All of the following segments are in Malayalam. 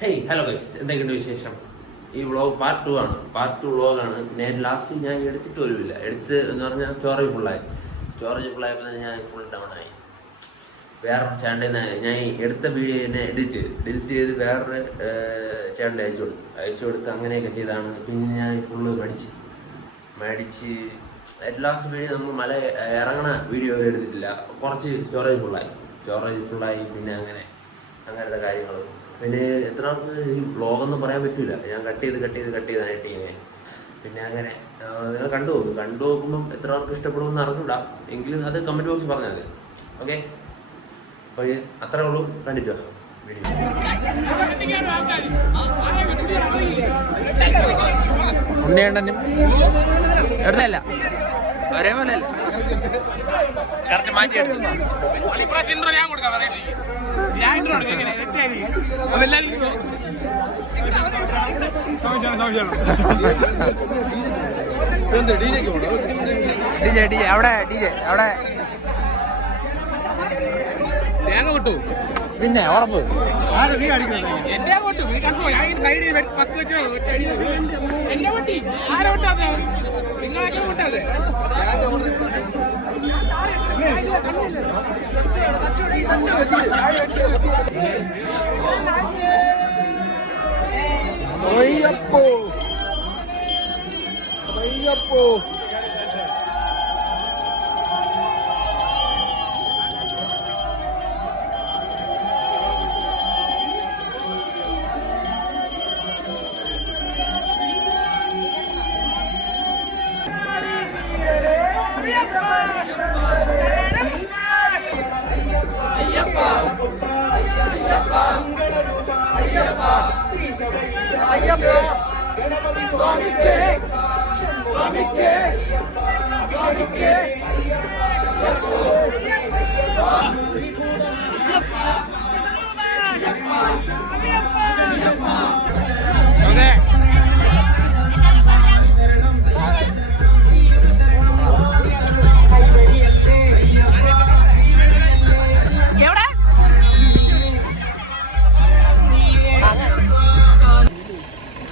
ഹേയ് ഹലോ ഗൈസ്, എന്തൊക്കെയുണ്ട് വിശേഷം? ഈ വ്ളോഗ് പാർട്ട് 2 ആണ്. പാർട്ട് 2 വ്ളോഗാണ്. ലാസ്റ്റ് ഞാൻ എടുത്തിട്ട് വരുമില്ല. എന്ന് പറഞ്ഞാൽ സ്റ്റോറേജ് ഫുള്ളായപ്പോൾ ഞാൻ ഫുൾ ഡൗൺ ആയി. വേറൊരു ചേട്ടൻ ഞാൻ എടുത്ത വീഡിയോ തന്നെ ഡിലിറ്റ് ചെയ്ത് വേറൊരു ചേട്ടൻ്റെ അയച്ചു കൊടുത്ത് അങ്ങനെയൊക്കെ ചെയ്താണ്. പിന്നെ ഞാൻ ഫുള്ള് മടിച്ച് ലാസ്റ്റ് വീഡിയോ നമ്മൾ മല ഇറങ്ങണ വീഡിയോ എടുത്തിട്ടില്ല. കുറച്ച് സ്റ്റോറേജ് ഫുള്ളായി. പിന്നെ അങ്ങനത്തെ കാര്യങ്ങൾ. പിന്നെ എത്ര ആൾക്ക് ഈ വ്ളോഗൊന്നും പറയാൻ പറ്റില്ല. ഞാൻ കട്ട് ചെയ്തായിട്ട് ഇങ്ങനെ. പിന്നെ അങ്ങനെ നിങ്ങൾ കണ്ടു നോക്കുമ്പം എത്ര ആൾക്ക് ഇഷ്ടപ്പെടുമെന്ന് അറിഞ്ഞൂടാ. എങ്കിലും അത് കമൻറ്റ് ബോക്സിൽ പറഞ്ഞാൽ മതി. ഓക്കെ, അപ്പോൾ അത്രേ ഉള്ളൂ. കണ്ടിട്ടോ വീഡിയോ. ഉണ്ണിയേണ്ടനും എവിടുന്നല്ല ഒരേ പോലെ അല്ല, കറക്റ്റ് മാറ്റിയെടുത്തു. ഞാൻ കൊടുക്കാം. അവിടെ തേങ്ങ വിട്ടു. പിന്നെ ഉറപ്പ് എന്റെ കൊട്ടു സൈഡിൽ 10 വെച്ചോ. എന്നെ പൊട്ടി ആരെ വിട്ടാതെ നിങ്ങളെ വിട്ടാതെ.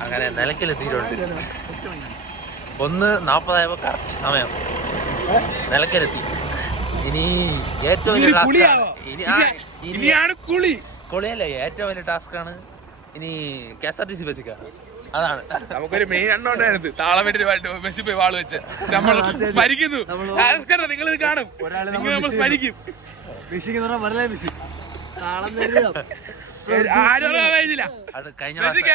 അങ്ങനെ നിലയ്ക്കലെത്തിയിട്ടുണ്ട്. 1:40 കറക്റ്റ് സമയം നിലയ്ക്കലെത്തി. ഇനി ഏറ്റവും വലിയ കുളിയല്ലേ, ഏറ്റവും വലിയ ടാസ്ക്കാണ് ഇനി KSRTC ബസ്സിൽ കയറാം. അതാണ് നമുക്കൊരു മെയിൻ എണ്ണോണ്ടായിരുന്നു. താളം വെട്ടി ബസ്സിൽ പോയി വാള് വെച്ച് നമ്മൾ സ്മരിക്കുന്നു. നിങ്ങൾ ഇത് കാണും, നമ്മൾ സ്മരിക്കും. അത് കഴിഞ്ഞ പ്രാവശ്യം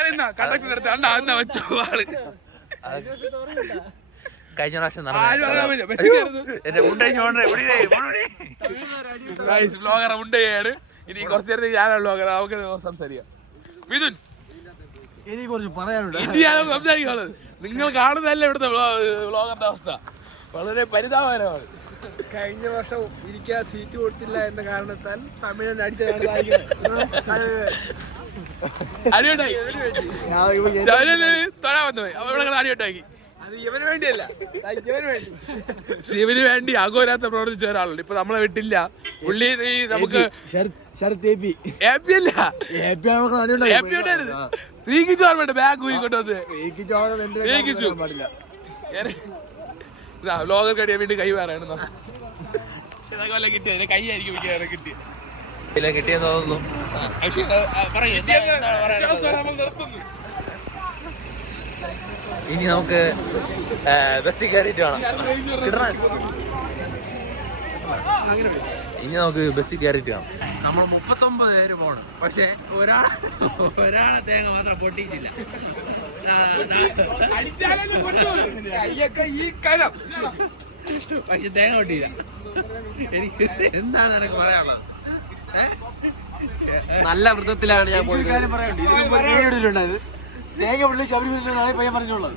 വ്ളോഗർ ഉണ്ടയാണ്. ഇനി കുറച്ചു നേരത്തേക്ക് ഞാനാണ് വ്ളോഗർ. നമുക്ക് സംസാരിക്കാം. മിഥുൻ, എനിക്ക് കുറച്ച് പറയാനുണ്ട്. ഇന്ത്യയാണ് സംസാരിക്കാനുള്ളത്. നിങ്ങൾ കാണുന്നതല്ല ഇവിടുത്തെ വ്ളോഗറിന്റെ അവസ്ഥ. വളരെ പരിതാപകരമാണ്. കഴിഞ്ഞ വർഷം ഇരിക്കാൻ സീറ്റ് കൊടുത്തില്ല എന്ന കാരണത്താൽ തമിഴ്നാട് അടിയോട്ടായി തൊഴാൻ വന്നുപോയി. അപ്പൊ ഇവിടെ അടിയോട്ടാക്കി. അത് ഇവന് വേണ്ടിയല്ല, ശിവന് വേണ്ടി ആഘോരാത്ത പ്രവർത്തിച്ച ഒരാളുണ്ട്. ഇപ്പൊ നമ്മളെ വിട്ടില്ല പുള്ളി. നമുക്ക് ബാഗ് ഊരിക്കൊണ്ടുവന്ന് ലോകർ കടിയാൻ വേണ്ടി കൈ വേറാണ്. കിട്ടിയ കൈ ആയിരിക്കും കിട്ടിയെന്ന് തോന്നുന്നു. ഇനി നമുക്ക് ബസ്സിൽ കയറിയിട്ട് വേണം. നമ്മൾ 39 പേര് പോകണം. പക്ഷെ ഒരാളെ തേങ്ങ മാത്രം പൊട്ടിയിട്ടില്ല. പക്ഷെ തേങ്ങ പൊട്ടിയില്ല. എനിക്ക് എന്താണ് എനിക്ക് പറയാനുള്ളത്? നല്ല വൃത്തത്തിലാണ് ഞാൻ പോയത്. തേങ്ങ പുള്ളി ശബരിമല പയ്യൻ പറഞ്ഞോളൂ.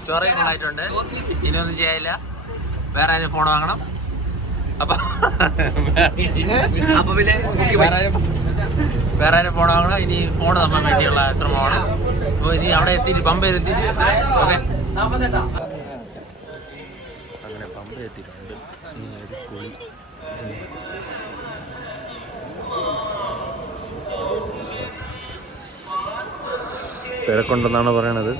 സ്റ്റോറേജ് ആയിട്ടുണ്ട്. ഇനിയൊന്നും ചെയ്യാനില്ല. വേറെ ആരും ഫോൺ വാങ്ങണം. അപ്പൊ പിന്നെ വേറെ ആരും ഫോൺ വാങ്ങണം. ഇനി ഫോൺ തമ്മാൻ വേണ്ടിയുള്ള ശ്രമമാണ്. അപ്പോൾ ഇനി അവിടെ എത്തിയിട്ട് പമ്പയിൽ എത്തിയിട്ട് ഓക്കെ. അങ്ങനെ പമ്പ എത്തിയിട്ടുണ്ട്. ഇനി ഒരു കുളി തിരക്കുണ്ടെന്നാണ് പറയണത്.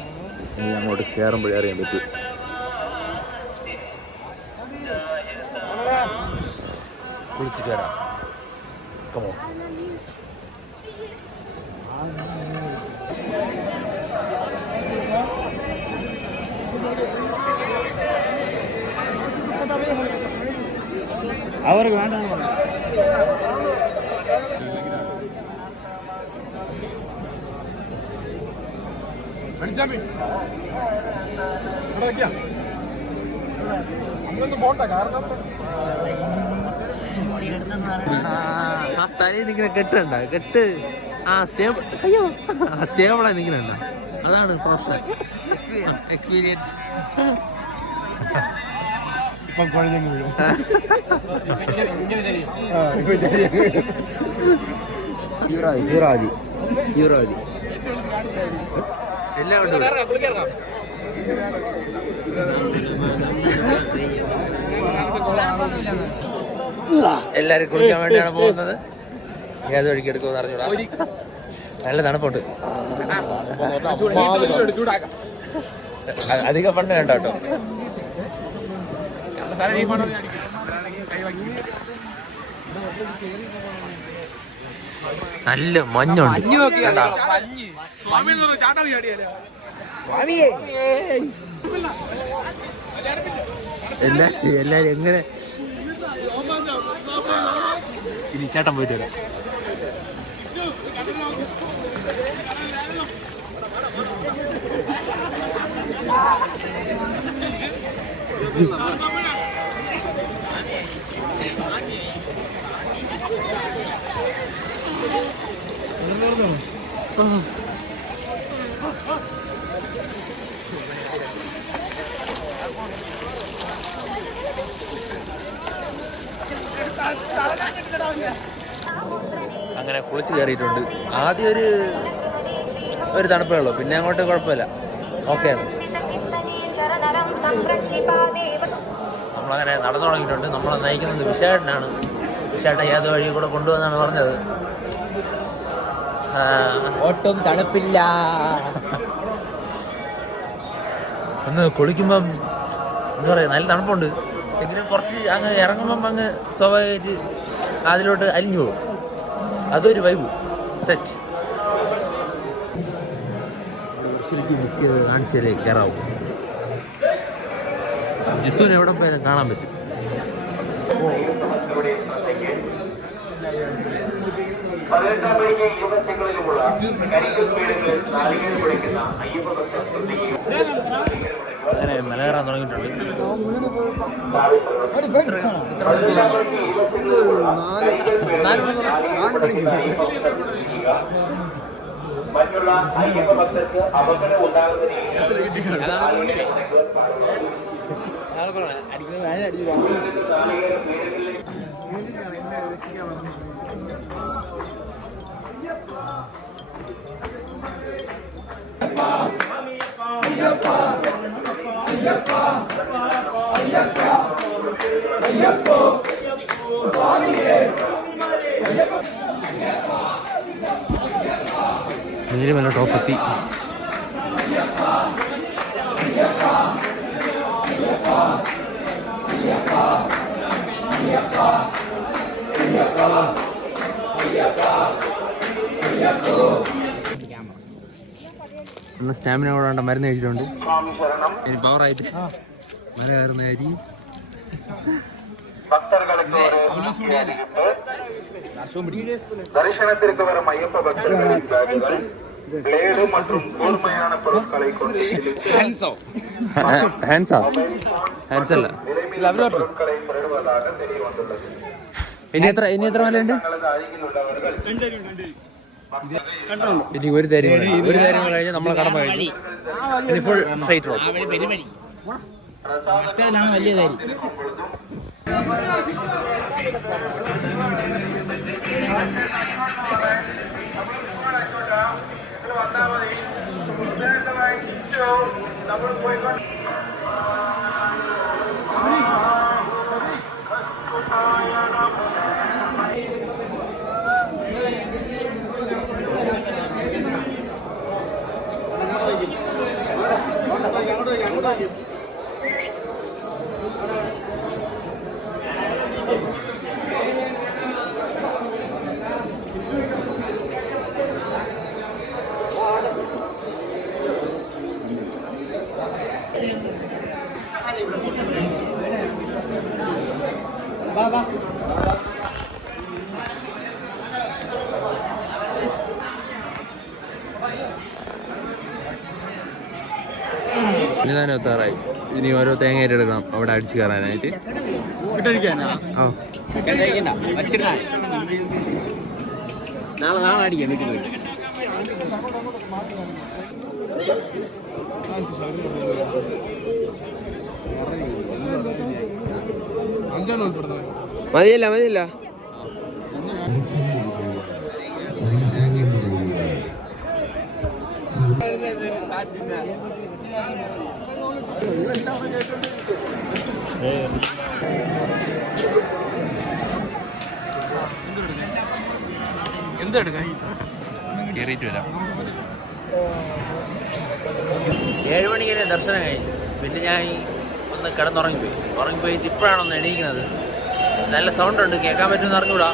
ഇനി അങ്ങോട്ട് കയറുമ്പോഴേ അറിയാൻ പറ്റൂ. കുളിച്ചിട്ട് വരാം. കമോ. അവർക്ക് വേണ്ടാന്ന് പറഞ്ഞു. തലയിൽ ഇങ്ങനെ കെട്ടുണ്ട കെട്ട്. സ്റ്റേബിളായി നിൽക്കുന്നുണ്ട. അതാണ് പ്രൊഫഷൻ, എക്സ്പീരിയൻസ്. എല്ലാം ഉണ്ട്. എല്ലാരും കുളിക്കാൻ വേണ്ടിയാണ് പോകുന്നത്. ഏത് വഴിക്ക് എടുക്കുമെന്ന് അറിഞ്ഞൂടാ. നല്ല തണുപ്പുണ്ട്. അധികം പണ്ട് വേണ്ട കേട്ടോ. നല്ല മഞ്ഞുണ്ട്. എല്ലാരും എങ്ങനെ ഇനി ചേട്ടൻ പോയിട്ട് വരാം. അങ്ങനെ കുളിച്ച് കയറിയിട്ടുണ്ട്. ആദ്യം ഒരു തണുപ്പേ ഉള്ളൂ, പിന്നെ അങ്ങോട്ട് കുഴപ്പമില്ല, ഓക്കെയാണ്. നമ്മളങ്ങനെ നടന്നു തുടങ്ങിയിട്ടുണ്ട്. നമ്മളെ നയിക്കുന്നത് വിശേഷനാണ്. വിശേഷ ഏത് വഴി കൂടെ കൊണ്ടുവന്നാണ് പറഞ്ഞത്. ഒട്ടും തണുപ്പില്ല. ഒന്ന് കുളിക്കുമ്പം എന്താ പറയുക, നല്ല തണുപ്പുണ്ട്. എങ്കിലും കുറച്ച് അങ്ങ് ഇറങ്ങുമ്പം അങ്ങ് സ്വാഭാവികമായിട്ട് അതിലോട്ട് അലിഞ്ഞു പോകും. അതൊരു വൈബ് സെറ്റ്. ശരിക്കും ബുക്ക് ചെയ്ത് കാണിച്ചാലേ കയറാവും. ജിത്തുവിന് എവിടെ പോയാലും കാണാൻ പറ്റും. അങ്ങനെ മലകയറാൻ തുടങ്ങിയിട്ടുണ്ട്. മറ്റുള്ള അയ്യപ്പ ഭക്തർക്ക് അപകടം ഉണ്ടാകുന്ന നീരുമല ടോപ്പെത്തി. ഒന്ന് സ്റ്റാമിന കൂടാണ്ട് മരുന്ന് കഴിച്ചിട്ടുണ്ട്. ഇനി പവറായിട്ട് മല കയറുന്ന അരി தரிசனத்திற்கு வரும் ஐயப்ப பக்தர்களின் பேக்குகள் பிளேடு மற்றும் கூர்மையான பொருட்களை கொண்டு பொருட்களை பெறுவதாக தெரிய வந்துள்ளது. ഇനി എത്ര മലയുണ്ട്? ഇനി ഒരു തരി കഴിഞ്ഞാൽ നമ്മളെ കടമ കഴിഞ്ഞു. ഇനി ഫുൾ സ്ട്രൈറ്റ് റോഡ്. വലിയ തരി. നമ്മൾ പോയി ഇനി തന്നെ എത്താറായി. ഇനി ഓരോ തേങ്ങയായിട്ട് എടുക്കണം അവിടെ അടിച്ചു കയറാനായിട്ട്. നാളെ അടിക്കാം വീട്ടിൽ പോയി. മതിയില്ല എന്തെടുക്കാൻ കയറിയിട്ട് വരാം. 7 മണിക്ക് തന്നെ ദർശനം കഴിഞ്ഞു. പിന്നെ ഞാൻ ഒന്ന് ഉറങ്ങിപ്പോയി ഇപ്പോഴാണ് ഒന്ന് എണീക്കുന്നത്. നല്ല സൗണ്ട് ഉണ്ട്, കേൾക്കാൻ പറ്റുമെന്ന് അറിഞ്ഞൂടാ.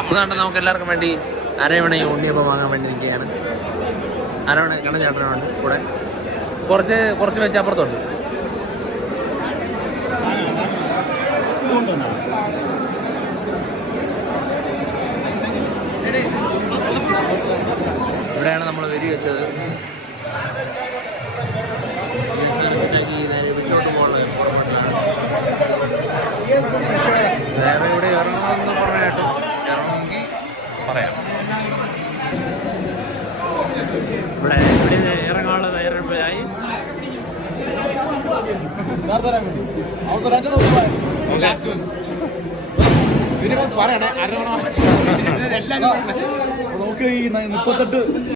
അതുകൊണ്ട് നമുക്ക് എല്ലാവർക്കും വേണ്ടി അരവണ ഉണ്ണിയപ്പം വാങ്ങാൻ വേണ്ടി നിൽക്കുകയാണ്. അരവണ കണ്ണചേട്ടനുണ്ട് കൂടെ, കുറച്ച് വെച്ച് അപ്പുറത്തുണ്ട്. ഇവിടെയാണ് നമ്മൾ വെരി വെച്ചത്. വീട്ടിലോട്ട് പോകുന്നത് പുറപ്പെട്ടാണ്. വേറെ ഇവിടെ ഇറങ്ങണമെന്ന് പറഞ്ഞായിട്ടും ഇറങ്ങുമെങ്കിൽ പറയാം. ഇവിടെ ഇറങ്ങാനുള്ള തയ്യാറെടുപ്പിലായി. പറയണേ 1/2 മണി 38